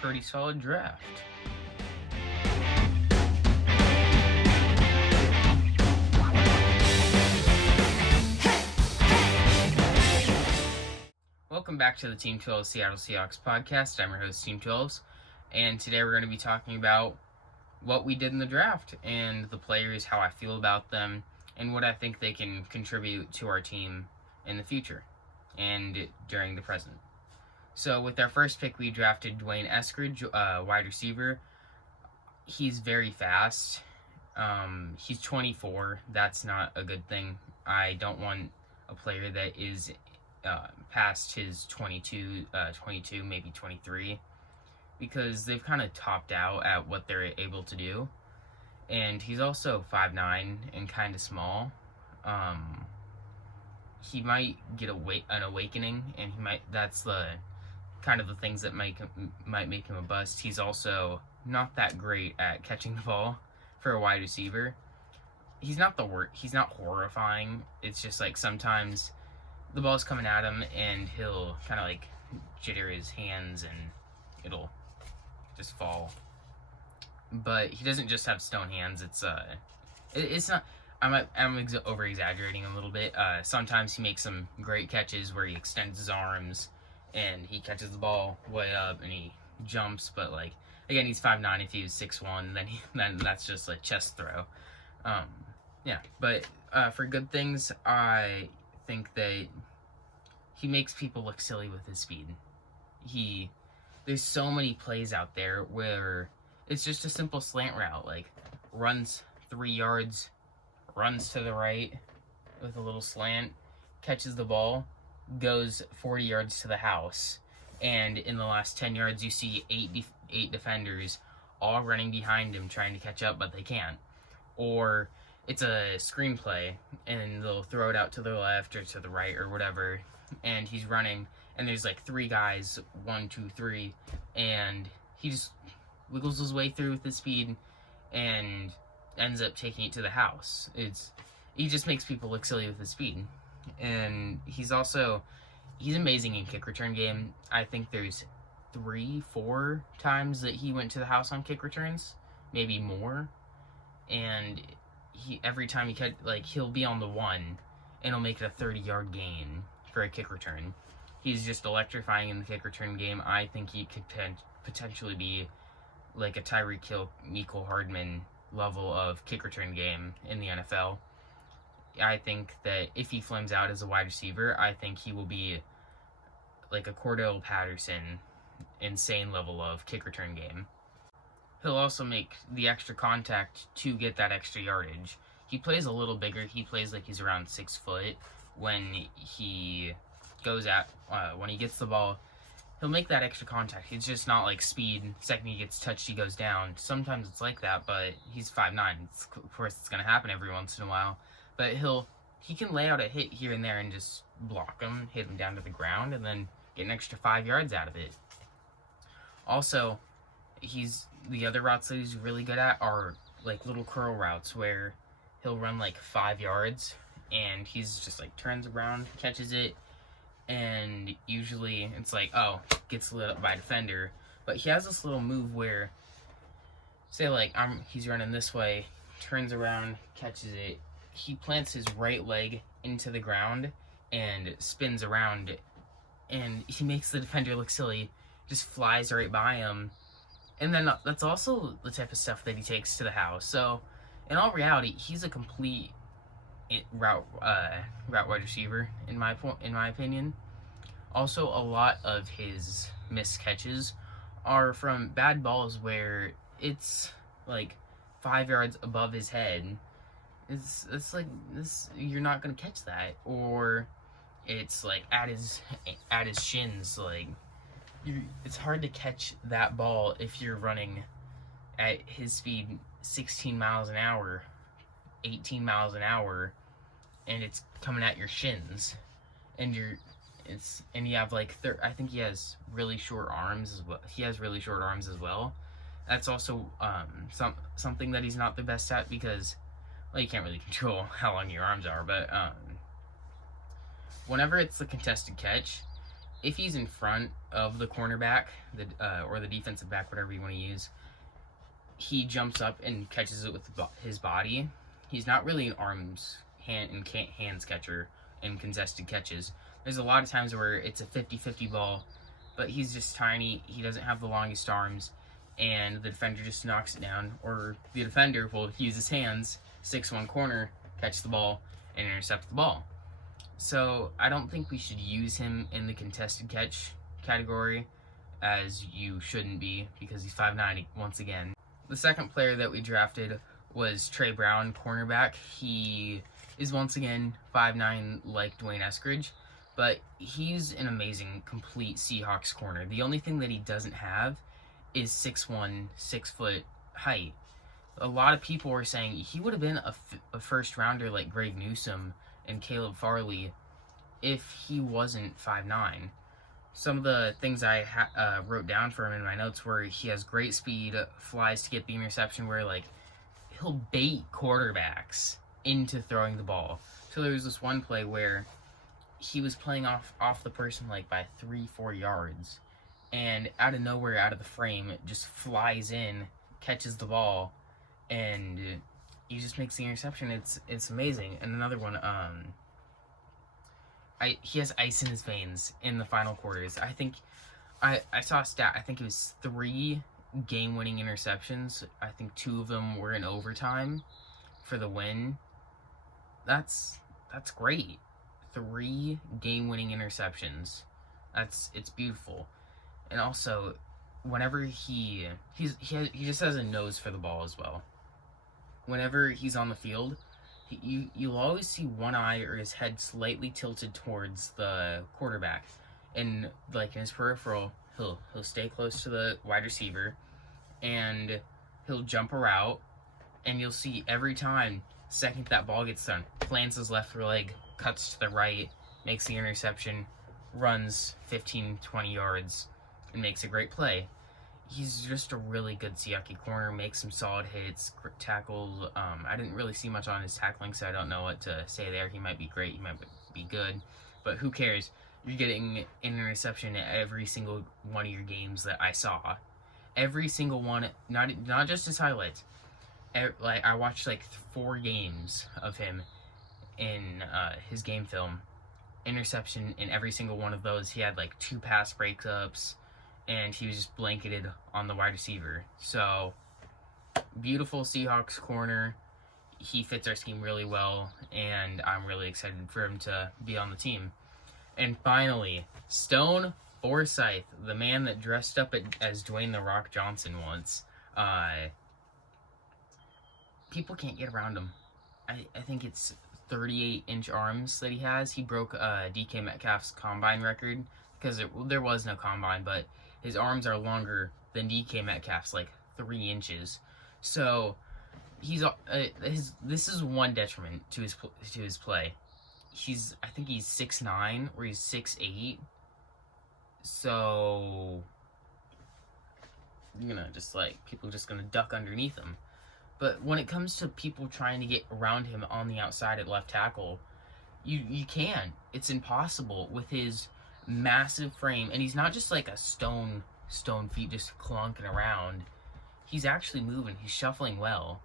pretty solid draft. Welcome back to the Team 12 Seattle Seahawks podcast. I'm your host, Team 12s, and today we're going to be talking about what we did in the draft and the players, how I feel about them, and what I think they can contribute to our team in the future and during the present. So with our first pick, we drafted Dwayne Eskridge, wide receiver. He's very fast. He's 24. That's not a good thing. I don't want a player that is past his 22, maybe 23, because they've kind of topped out at what they're able to do. And he's also 5'9" and kind of small. He might get an awakening, and that's the kind of the things that might make him a bust. He's also not that great at catching the ball for a wide receiver. He's not horrifying. It's just like sometimes the ball's coming at him and he'll kind of like jitter his hands and it'll just fall. But he doesn't just have stone hands. It's not. I'm over exaggerating a little bit. Sometimes he makes some great catches where he extends his arms and he catches the ball way up and he jumps. But like again, he's 5'9". If he was 6'1", then that's just a chest throw. But for good things, I think that he makes people look silly with his speed. There's so many plays out there where it's just a simple slant route, like runs 3 yards, runs to the right with a little slant, catches the ball, goes 40 yards to the house, and in the last 10 yards you see eight defenders all running behind him trying to catch up, but they can't. Or it's a screenplay and they'll throw it out to the left or to the right or whatever, and he's running and there's like 3 guys, 1, 2, 3, and he just wiggles his way through with his speed and ends up taking it to the house. He just makes people look silly with his speed. And he's amazing in kick return game. I think there's 3-4 times that he went to the house on kick returns, maybe more. And every time he'll be on the 1 and he'll make it a 30-yard gain for a kick return. He's just electrifying in the kick return game. I think he could potentially be like a Tyreek Hill, Mecole Hardman level of kick return game in the NFL. I think that if he flames out as a wide receiver, I think he will be like a Cordell Patterson insane level of kick return game. He'll also make the extra contact to get that extra yardage. He plays a little bigger. He plays like he's around 6 foot when he when he gets the ball. He'll make that extra contact. He's just not like speed. Second he gets touched, he goes down. Sometimes it's like that, but he's 5'9". Of course, it's going to happen every once in a while. But he can lay out a hit here and there and just block him, hit him down to the ground, and then get an extra 5 yards out of it. Also, the other routes that he's really good at are like little curl routes where he'll run like 5 yards and he's just like turns around, catches it, and usually it's like, gets lit up by a defender. But he has this little move where, say like he's running this way, turns around, catches it, he plants his right leg into the ground and spins around, and he makes the defender look silly, just flies right by him. And then that's also the type of stuff that he takes to the house. So in all reality, he's a complete route wide receiver in my opinion. Also, a lot of his missed catches are from bad balls where it's like 5 yards above his head. It's like this, you're not gonna catch that, or it's like at his shins. Like it's hard to catch that ball if you're running at his speed, 16 miles an hour, 18 miles an hour, and it's coming at your shins, and you have like I think he has really short arms as well. That's also something that he's not the best at, because you can't really control how long your arms are, but whenever it's the contested catch, if he's in front of the cornerback, or the defensive back, whatever you want to use, he jumps up and catches it with his body. He's not really an hands catcher in contested catches. There's a lot of times where it's a 50-50 ball, but he's just tiny. He doesn't have the longest arms, and the defender just knocks it down, or the defender will use his hands, 6'1" corner, catch the ball, and intercept the ball. So I don't think we should use him in the contested catch category, as you shouldn't be, because he's 5'9", once again. The second player that we drafted was Trey Brown, cornerback. He is once again 5'9", like Dwayne Eskridge, but he's an amazing, complete Seahawks corner. The only thing that he doesn't have is 6'1", 6 foot height. A lot of people were saying he would have been a first rounder like Greg Newsome and Caleb Farley if he wasn't 5'9". Some of the things I wrote down for him in my notes were he has great speed, flies to get the interception, where like he'll bait quarterbacks into throwing the ball. So there was this one play where he was playing off the person like by 3-4 yards, and out of nowhere, out of the frame, it just flies in, catches the ball, and he just makes the interception. It's amazing. And another one, he has ice in his veins in the final quarters. I think I saw a stat. I think it was 3 game-winning interceptions. I think 2 of them were in overtime for the win. That's great. 3 game-winning interceptions. It's beautiful. And also, whenever he just has a nose for the ball as well. Whenever he's on the field, you'll always see one eye or his head slightly tilted towards the quarterback, and like in his peripheral, he'll stay close to the wide receiver, and he'll jump a route, and you'll see every time, second that ball gets thrown, plants his left leg, cuts to the right, makes the interception, runs 15-20 yards, and makes a great play. He's just a really good Seahawks corner, makes some solid hits, tackles. I didn't really see much on his tackling, so I don't know what to say there. He might be great, he might be good, but who cares? You're getting an interception at every single one of your games that I saw. Every single one, not just his highlights. Like I watched like 4 games of him in his game film. Interception in every single one of those. He had like 2 pass breakups, and he was just blanketed on the wide receiver. So, beautiful Seahawks corner. He fits our scheme really well, and I'm really excited for him to be on the team. And finally, Stone Forsythe, the man that dressed up as Dwayne "The Rock" Johnson once. People can't get around him. I think it's 38-inch arms that he has. He broke DK Metcalf's combine record, because there was no combine, but his arms are longer than DK Metcalf's, like 3 inches. So he's this is one detriment to his play. I think he's 6'9", or he's 6'8". So you're gonna people just gonna duck underneath him. But when it comes to people trying to get around him on the outside at left tackle, you can't. It's impossible with his massive frame, and he's not just like a stone feet just clunking around. He's actually moving. He's shuffling well.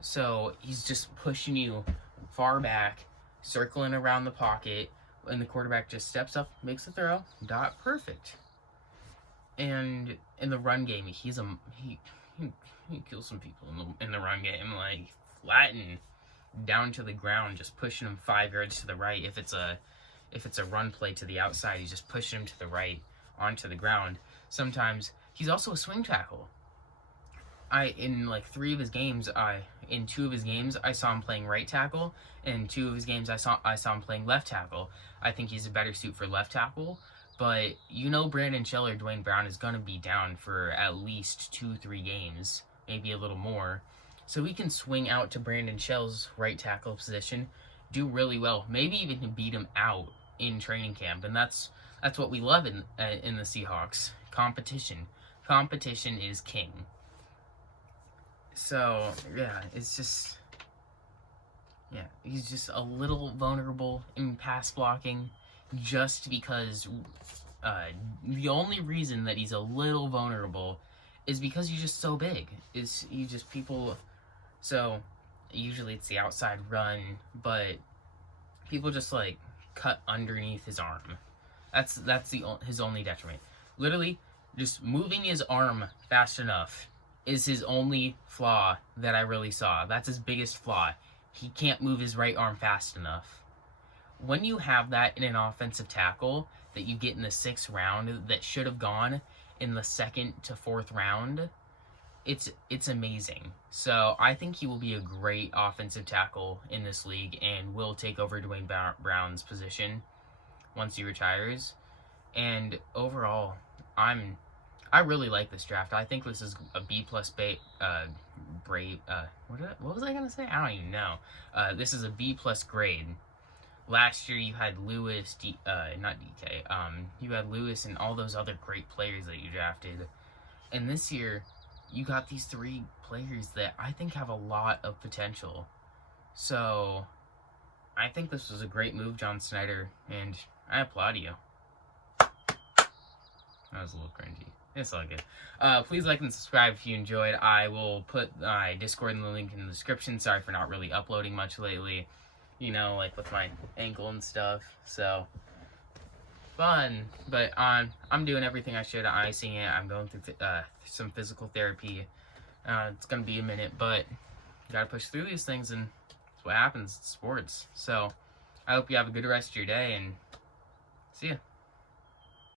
So he's just pushing you far back, circling around the pocket, and the quarterback just steps up, makes a throw, dot, perfect. And in the run game, he kills some people in the run game, like flatten down to the ground, just pushing him 5 yards to the right. If it's a run play to the outside, he's just pushing him to the right onto the ground. Sometimes he's also a swing tackle. In 2 of his games, I saw him playing right tackle, and in 2 of his games, I saw him playing left tackle. I think he's a better suit for left tackle, but Brandon Shell or Dwayne Brown is gonna be down for at least 2-3 games, maybe a little more. So we can swing out to Brandon Shell's right tackle position, do really well, maybe even beat him out in training camp, and that's what we love in the Seahawks. Competition is king. So yeah, he's just a little vulnerable in pass blocking, just because The only reason that he's a little vulnerable is because he's just so big. So usually it's the outside run, but people just like cut underneath his arm. That's his only detriment. Literally, just moving his arm fast enough is his only flaw that I really saw. That's his biggest flaw. He can't move his right arm fast enough. When you have that in an offensive tackle that you get in the 6th round that should have gone in the 2nd to 4th round, it's amazing. So I think he will be a great offensive tackle in this league and will take over Dwayne Brown's position once he retires. And overall, I really like this draft. I think this is a B plus grade. What was I gonna say? I don't even know. This is a B plus grade. Last year you had Lewis, not DK. You had Lewis and all those other great players that you drafted, and this year you got these 3 players that I think have a lot of potential. So I think this was a great move, John Snyder, and I applaud you. That was a little cringy. It's all good. Please like and subscribe if you enjoyed. I will put my Discord in the link in the description. Sorry for not really uploading much lately. You know, like with my ankle and stuff. So, fun. But I'm doing everything I should. Icing it. I'm going through some physical therapy. It's going to be a minute, but you got to push through these things, and that's what happens in sports. So, I hope you have a good rest of your day, and see ya.